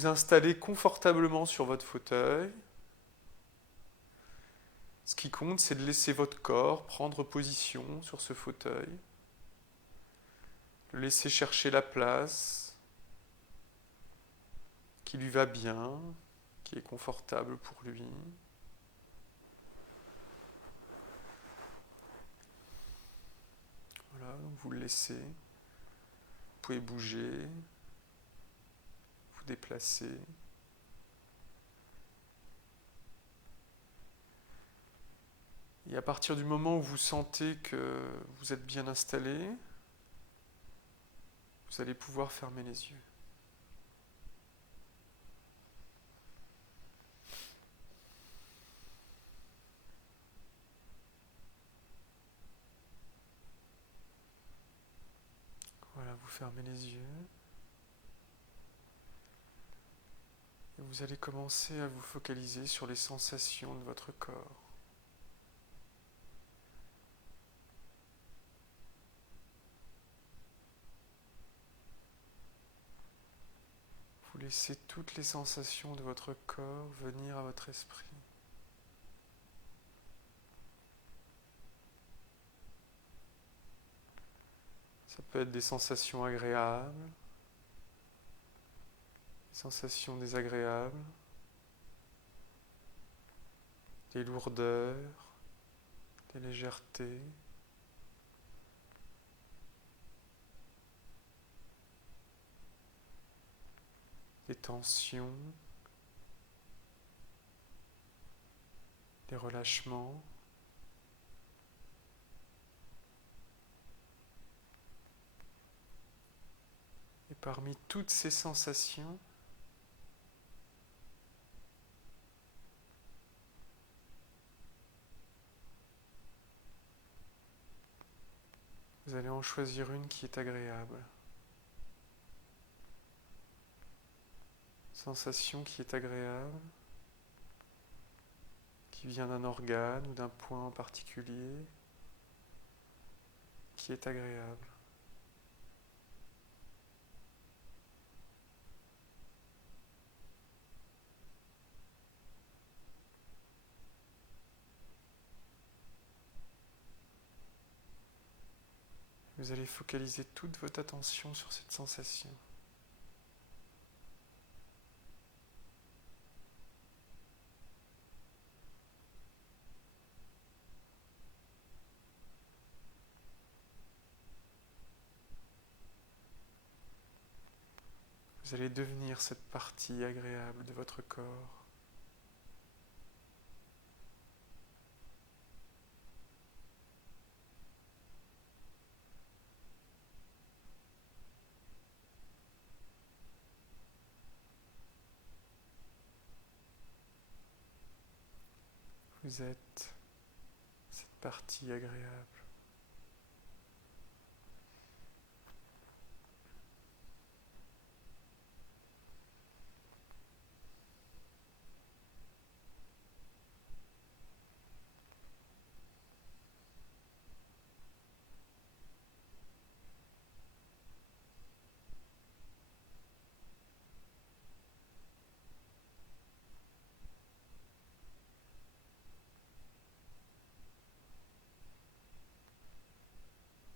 vous installer confortablement sur votre fauteuil. Ce qui compte, c'est de laisser votre corps prendre position sur ce fauteuil. Le laisser chercher la place qui lui va bien, qui est confortable pour lui. Voilà, donc vous le laissez. Vous pouvez bouger, vous déplacer. Et à partir du moment où vous sentez que vous êtes bien installé, vous allez pouvoir fermer les yeux. Voilà, vous fermez les yeux. Et vous allez commencer à vous focaliser sur les sensations de votre corps. Vous laissez toutes les sensations de votre corps venir à votre esprit. Ça peut être des sensations agréables, des sensations désagréables, des lourdeurs, des légèretés. Des tensions, des relâchements. Et parmi toutes ces sensations, vous allez en choisir une qui est agréable. Sensation qui est agréable, qui vient d'un organe ou d'un point en particulier, qui est agréable. Vous allez focaliser toute votre attention sur cette sensation. Vous allez devenir cette partie agréable de votre corps. Vous êtes cette partie agréable.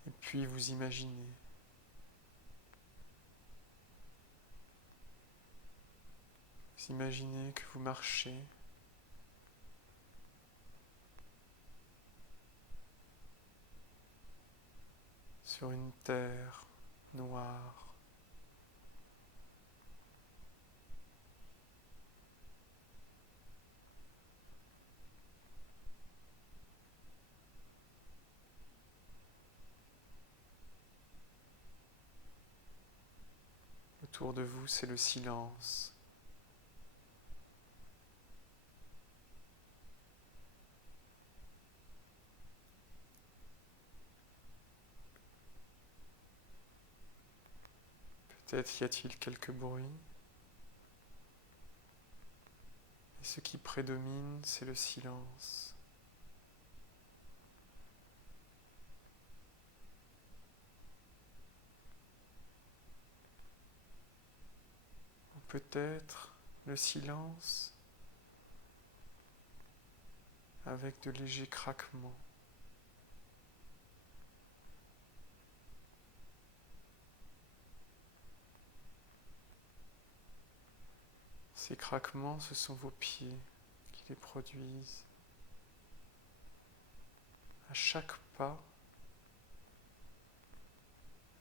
Et puis vous imaginez que vous marchez sur une terre noire. Autour de vous, c'est le silence. Peut-être y a-t-il quelques bruits. Et ce qui prédomine, c'est le silence. peut-être le silence avec de légers craquements. Ces craquements, ce sont vos pieds qui les produisent. À chaque pas,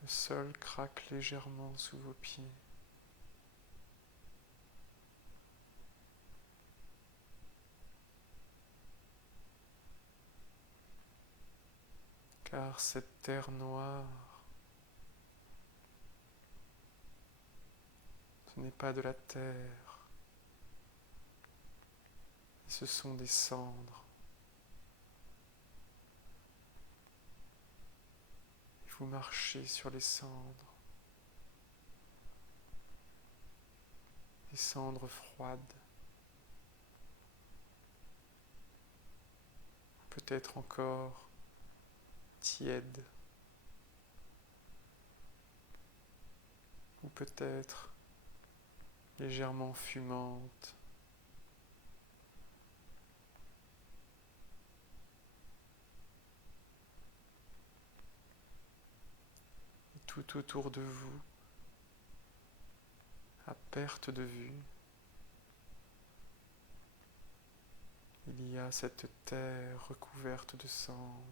le sol craque légèrement sous vos pieds. Car cette terre noire, ce n'est pas de la terre, ce sont des cendres. Et vous marchez sur les cendres, des cendres froides, peut-être encore tièdes, ou peut-être légèrement fumantes. Et tout autour de vous, à perte de vue, il y a cette terre recouverte de cendres.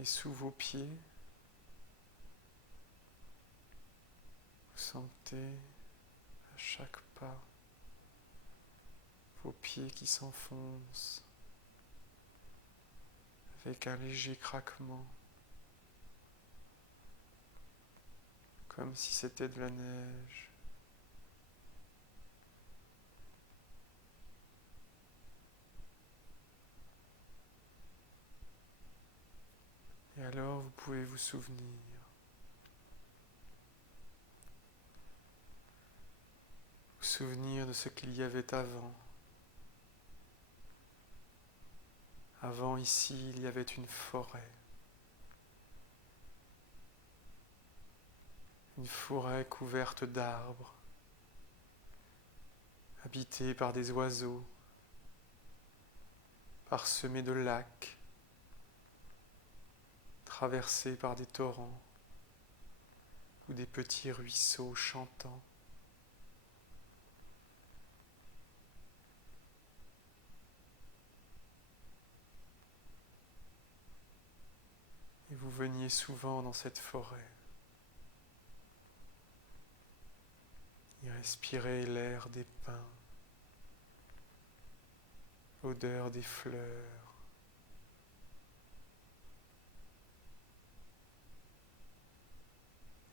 Et sous vos pieds, vous sentez à chaque pas vos pieds qui s'enfoncent avec un léger craquement, comme si c'était de la neige. Et alors vous pouvez vous souvenir de ce qu'il y avait avant. Avant ici, il y avait une forêt couverte d'arbres, habitée par des oiseaux, parsemée de lacs, traversée par des torrents ou des petits ruisseaux chantants. Et vous veniez souvent dans cette forêt. Y respirer l'air des pins, l'odeur des fleurs,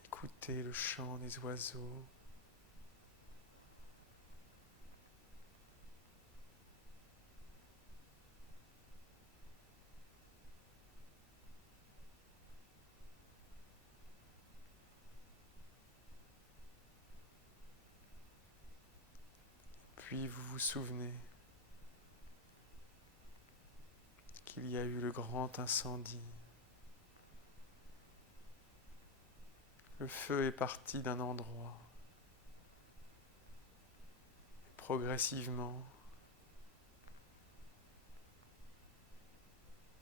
écouter le chant des oiseaux. Puis vous vous souvenez qu'il y a eu le grand incendie. Le feu est parti d'un endroit. Et progressivement,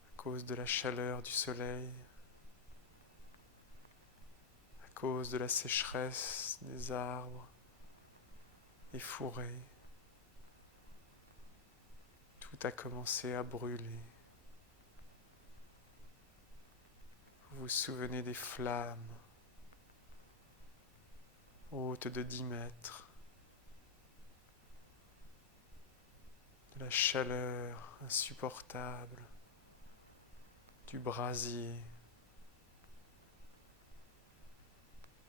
à cause de la chaleur du soleil, à cause de la sécheresse des arbres, des forêts, tout a commencé à brûler. Vous vous souvenez des flammes hautes de 10 mètres, de la chaleur insupportable, du brasier,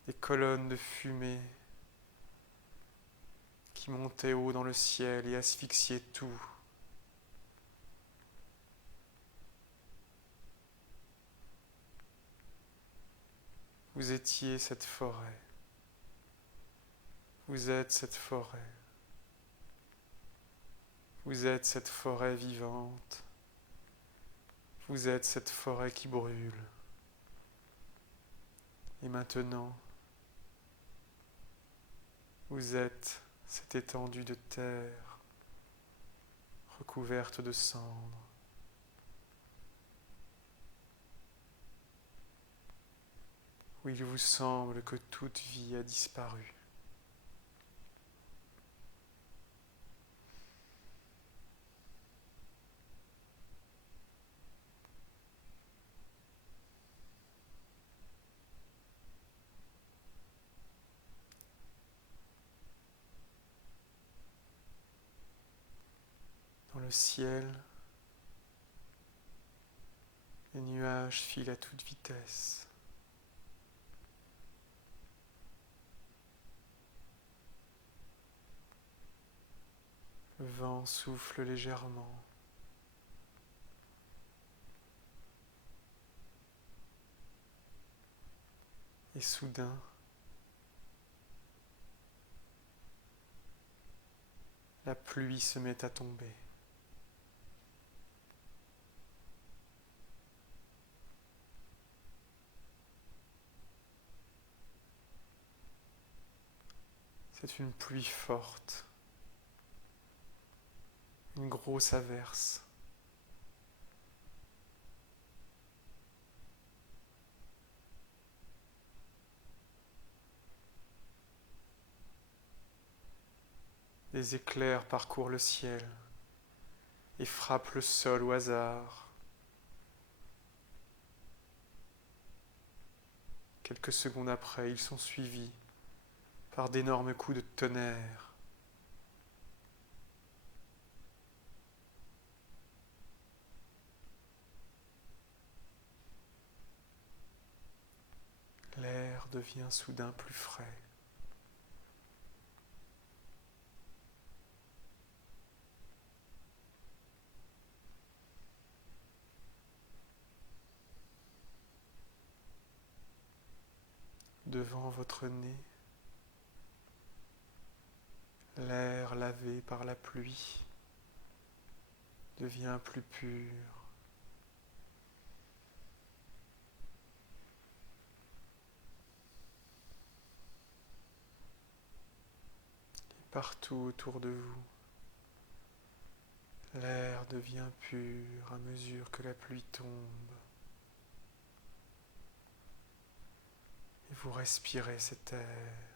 des colonnes de fumée qui montaient haut dans le ciel et asphyxiaient tout. Vous étiez cette forêt. Vous êtes cette forêt. Vous êtes cette forêt vivante, Vous êtes cette forêt qui brûle. Et maintenant, vous êtes cette étendue de terre recouverte de cendres. Où il vous semble que toute vie a disparu. Dans le ciel, les nuages filent à toute vitesse. Le vent souffle légèrement. Et soudain, la pluie se met à tomber. C'est une pluie forte, une grosse averse. Des éclairs parcourent le ciel et frappent le sol au hasard. Quelques secondes après, ils sont suivis par d'énormes coups de tonnerre. L'air devient soudain plus frais. Devant votre nez, l'air lavé par la pluie devient plus pur. Et partout autour de vous, l'air devient pur à mesure que la pluie tombe. Et vous respirez cet air.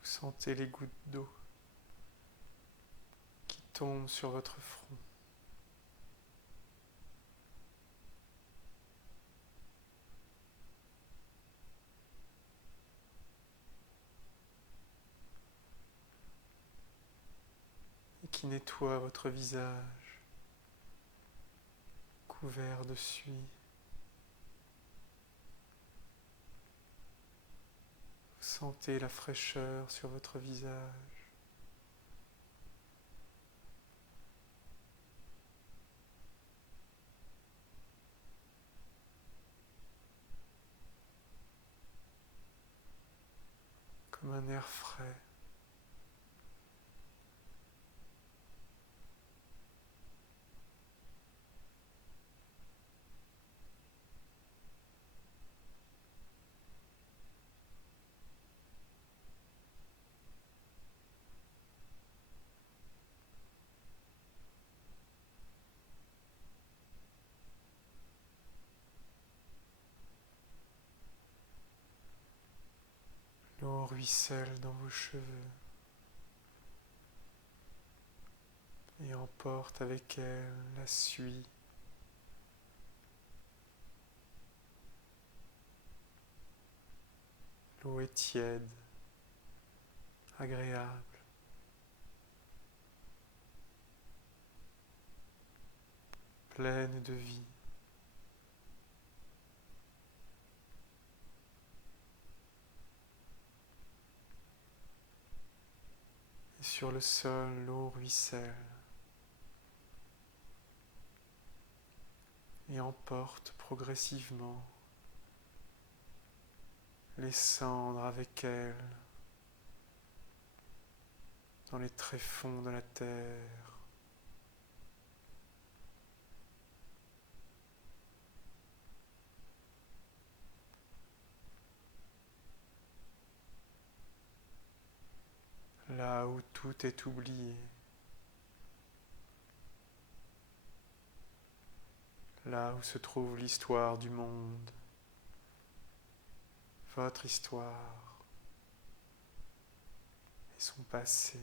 Vous sentez les gouttes d'eau qui tombent sur votre front. Et qui nettoient votre visage, couvert de suie. Vous sentez la fraîcheur sur votre visage. Comme un air frais. L'eau ruisselle dans vos cheveux et emporte avec elle la suie. L'eau est tiède, agréable. Pleine de vie. Et sur le sol, l'eau ruisselle et emporte progressivement les cendres avec elle dans les tréfonds de la terre. Là où tout est oublié, là où se trouve l'histoire du monde, votre histoire et son passé.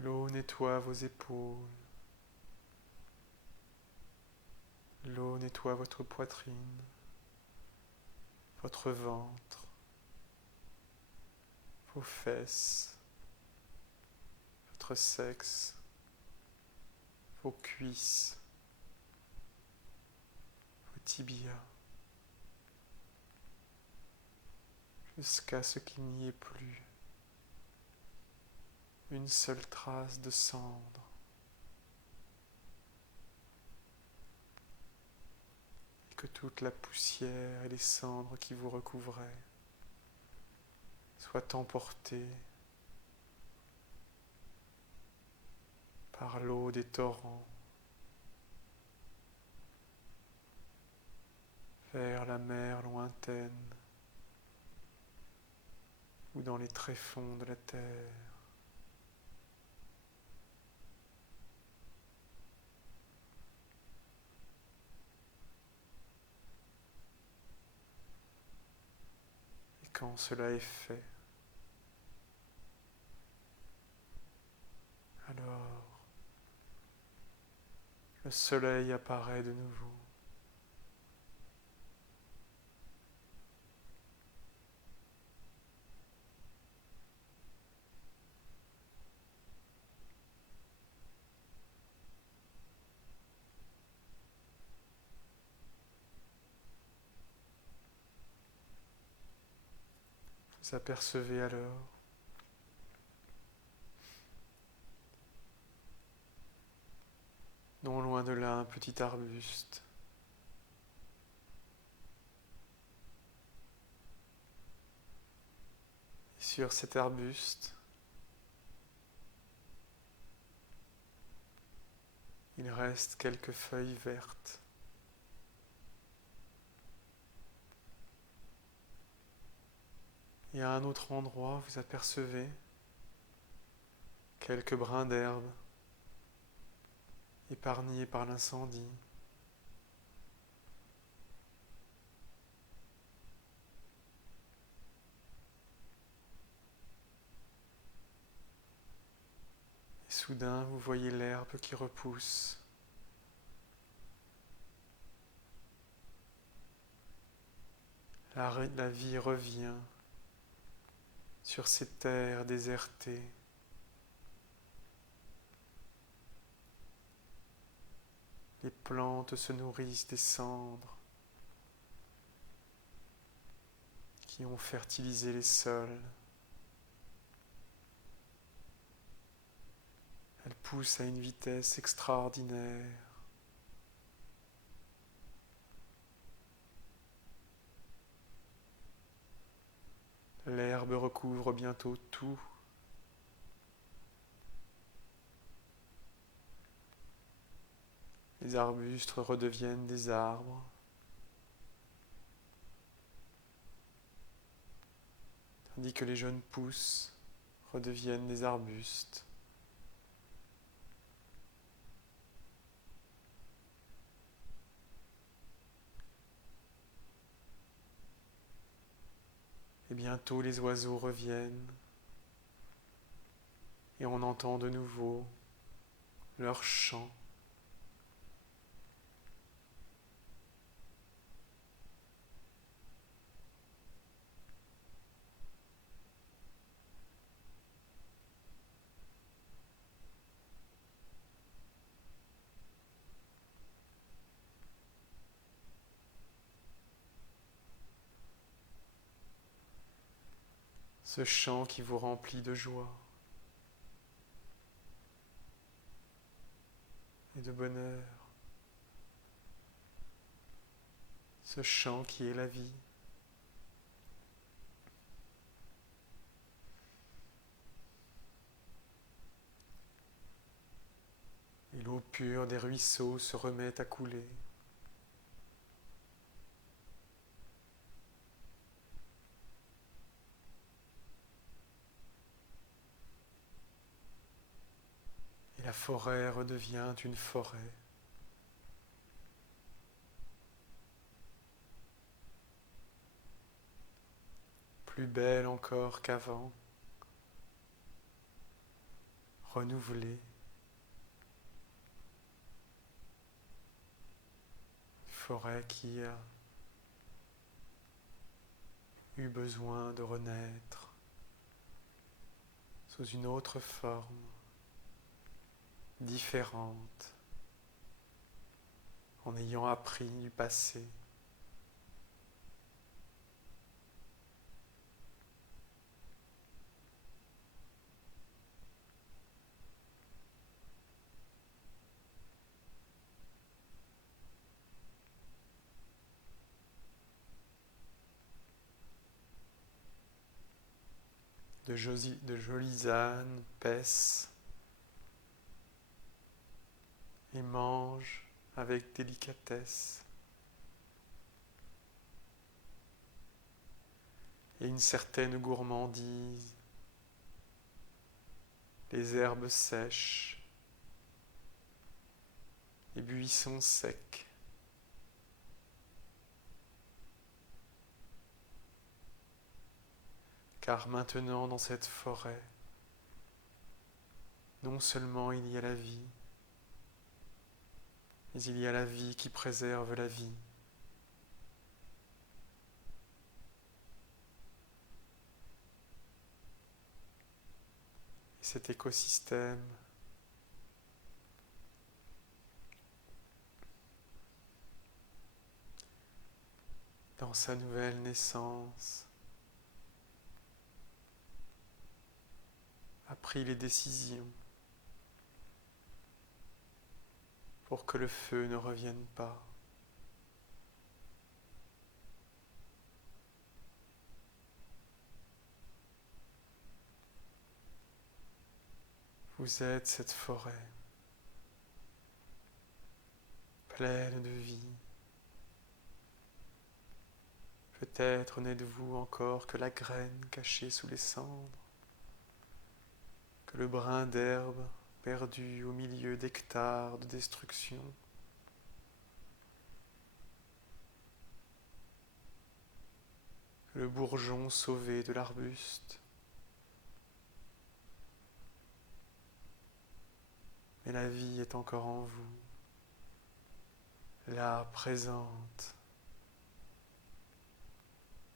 L'eau nettoie vos épaules, l'eau nettoie votre poitrine, votre ventre, vos fesses, votre sexe, vos cuisses, vos tibias, jusqu'à ce qu'il n'y ait plus une seule trace de cendre. Et que toute la poussière et les cendres qui vous recouvraient soient emportées par l'eau des torrents vers la mer lointaine ou dans les tréfonds de la terre. Et quand cela est fait, alors le soleil apparaît de nouveau. Vous apercevez alors non loin de là un petit arbuste. Et sur cet arbuste, il reste quelques feuilles vertes. Et à un autre endroit, vous apercevez quelques brins d'herbe épargnés par l'incendie. Et soudain, vous voyez l'herbe qui repousse. La vie revient sur ces terres désertées. Les plantes se nourrissent des cendres qui ont fertilisé les sols. Elles poussent à une vitesse extraordinaire. L'herbe recouvre bientôt tout. Les arbustes redeviennent des arbres. Tandis que les jeunes pousses redeviennent des arbustes. Et bientôt les oiseaux reviennent et on entend de nouveau leur chant. ce chant qui vous remplit de joie et de bonheur, ce chant qui est la vie. Et l'eau pure des ruisseaux se remet à couler. Et la forêt redevient une forêt. Plus belle encore qu'avant, renouvelée. Forêt qui a eu besoin de renaître sous une autre forme, différente, en ayant appris du passé. De jolies ânes paissent et mangent avec délicatesse. Et une certaine gourmandise, les herbes sèches, les buissons secs. Car maintenant dans cette forêt, non seulement il y a la vie, mais il y a la vie qui préserve la vie. Et cet écosystème dans sa nouvelle naissance a pris les décisions pour que le feu ne revienne pas. Vous êtes cette forêt pleine de vie. Peut-être n'êtes-vous encore que la graine cachée sous les cendres, que le brin d'herbe perdu au milieu d'hectares de destruction. Que le bourgeon sauvé de l'arbuste. Mais la vie est encore en vous, là présente.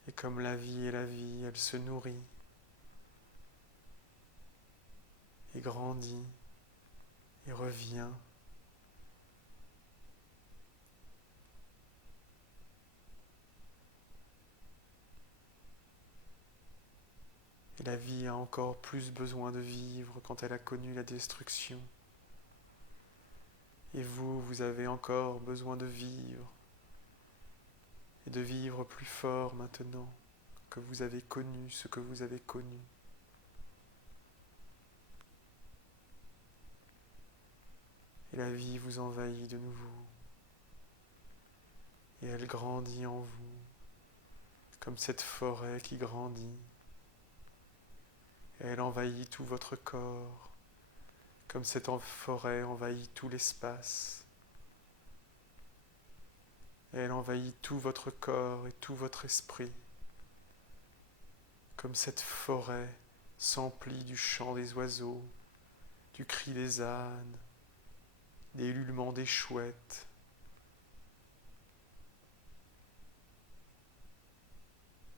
Et comme la vie est la vie, elle se nourrit et grandit et revient. Et la vie a encore plus besoin de vivre quand elle a connu la destruction. Et vous, vous avez encore besoin de vivre, et de vivre plus fort maintenant que vous avez connu ce que vous avez connu. Et la vie vous envahit de nouveau, et elle grandit en vous, comme cette forêt qui grandit. Et elle envahit tout votre corps, comme cette forêt envahit tout l'espace. Et elle envahit tout votre corps et tout votre esprit, comme cette forêt s'emplit du chant des oiseaux, du cri des ânes, des ululements des chouettes,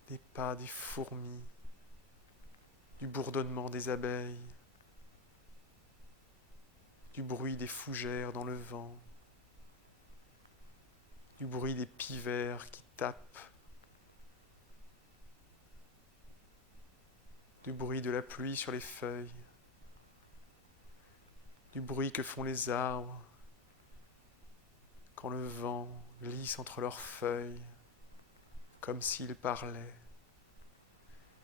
des pas des fourmis, du bourdonnement des abeilles, du bruit des fougères dans le vent, du bruit des pivers qui tapent, du bruit de la pluie sur les feuilles, du bruit que font les arbres quand le vent glisse entre leurs feuilles, comme s'ils parlaient.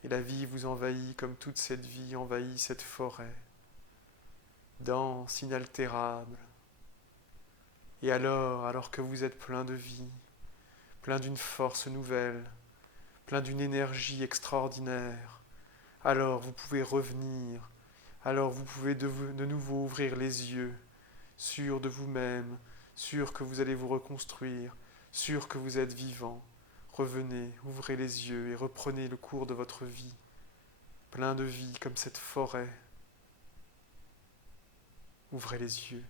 Et la vie vous envahit comme toute cette vie envahit cette forêt, dense, inaltérable. Et alors que vous êtes plein de vie, plein d'une force nouvelle, plein d'une énergie extraordinaire, alors vous pouvez revenir, alors vous pouvez de nouveau ouvrir les yeux, sûr de vous-même, sûr que vous allez vous reconstruire, sûr que vous êtes vivant. Revenez, ouvrez les yeux et reprenez le cours de votre vie, plein de vie comme cette forêt. Ouvrez les yeux.